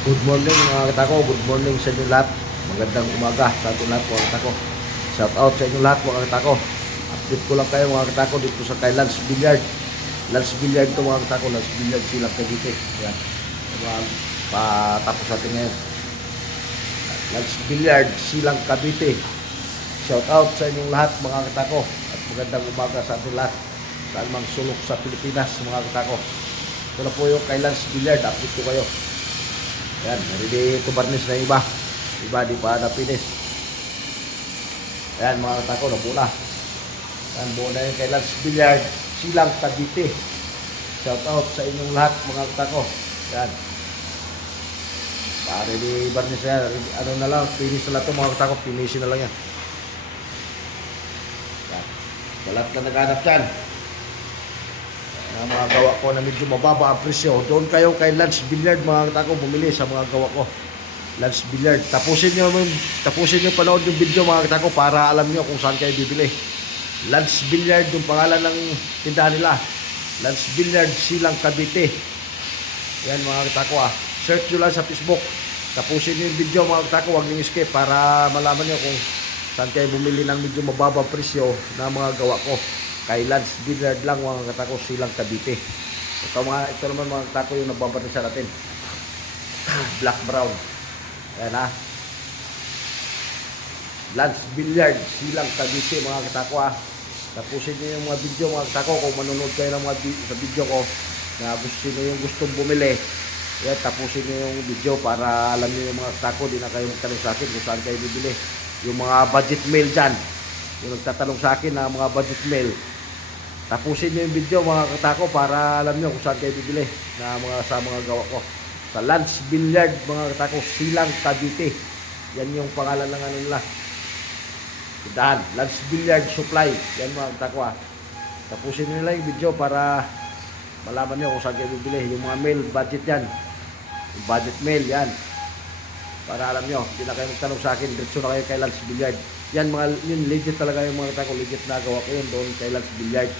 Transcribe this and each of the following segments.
Good morning mga katako, good morning sa inyo lahat. Magandang umaga sa ating lahat mga katako. Shout out sa inyo lahat mga katako. Update ko lang kayo mga katako dito sa kay Lance Billiard. Lance Billiard to mga katako, Lance Billiard silang Cavite. Yan. Patapos natin ngayon. Lance Billiard silang Cavite. Shout out sa inyong lahat mga katako. At magandang umaga sa ating lahat. Saan mang sulok sa Pilipinas mga katako. Ito na po yung kay Lance Billiard. Update ko kayo. Yan, ready to varnish na iba. Iba di pa na-finish. Ayan mga katako, nabuo na. Yan, buo na yung kay Lance Billiard silang Cavite. Shout out sa inyong lahat mga katako. Yan. Ready varnish na yan. Ano na lang, finish na lang ito mga katako. Finish na lang yan. Yan. Balat na naghanap dyan. Mga gawa ko na medyo mababa ang presyo. Doon kayo kay Lance Billiard mga katako, bumili sa mga gawa ko. Lance Billiard. Tapusin nyo panood yung video mga katako para alam nyo kung saan kayo bibili. Lance Billiard yung pangalan ng tindahan nila. Lance Billiard silang Cavite. Yan mga katako Search nyo lang sa Facebook. Tapusin nyo yung video mga katako, huwag nyo skip para malaman nyo kung saan kayo bumili ng medyo mababa presyo na mga gawa ko. Kay Lance Billiard lang mga katako silang Cavite. Ito naman mga katako yung nagbabanisa natin. Black brown. Ayan Lance Billiard silang Cavite mga katako Tapusin nyo yung mga video mga katako kung manonood kayo ng mga sa video ko na yung gustong bumili. Ayan, tapusin nyo yung video para alam nyo yung mga katako. Di na kayo magtanong sa akin kung saan kayo bibili. Yung mga budget mail dyan. Yung nagtatanong sa akin na mga budget mail. Tapusin nyo yung video mga katako para alam nyo kung saan kayo bibili na sa mga gawa ko. Sa Lance Billiard mga katako silang Cavite. Yan yung pangalan ng ano nila. Tindahan, Lance Billiard Supply. Yan mga katako Tapusin nyo lang yung video para malaman nyo kung saan kayo bibili. Yung mga mail, budget yan. Yung budget mail, yan. Para alam nyo, hindi na kayo magtanong sa akin. Diretso na kayo kay Lance Billiard. Yan mga, yun legit talaga yung mga katako. Legit na gawa ko yun doon kay Lance Billiard.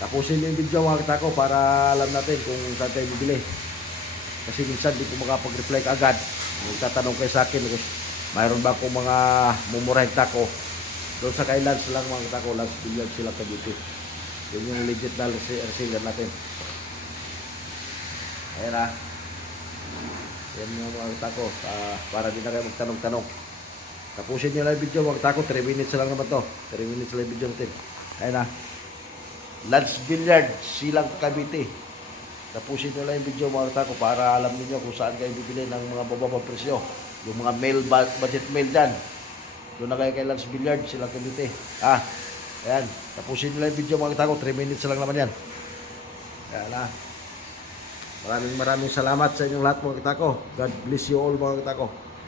Tapusin yung video mga katako para alam natin kung saan tayo bibili. Kasi minsan di ko makapag-reply agad. Magtatanong kayo sa akin kung mayroon ba akong mga mumurahing tako. Doon sa kay Lance lang mga katako, Lance Billiard sila Cavite. Yun yung legit na receiver natin. Ayan yan yung mga katako. Para di na kayo magtanong-tanong. Tapusin nyo lang yung video mga katako. 3 minutes lang naman to. 3 minutes lang yung video natin. Ayan Lance Billiard silang Cavite. Tapusin nyo lang yung video mga katako para alam niyo kung saan kayo bibili ng mga bababang presyo. Yung mga mail, budget mail dyan. Doon na kayo kay Lance Billiard silang Cavite. Ayan. Tapusin nyo lang yung video mga katako. 3 minutes lang naman yan. Ayan Maraming salamat sa inyong lahat mga katako. God bless you all mga katako.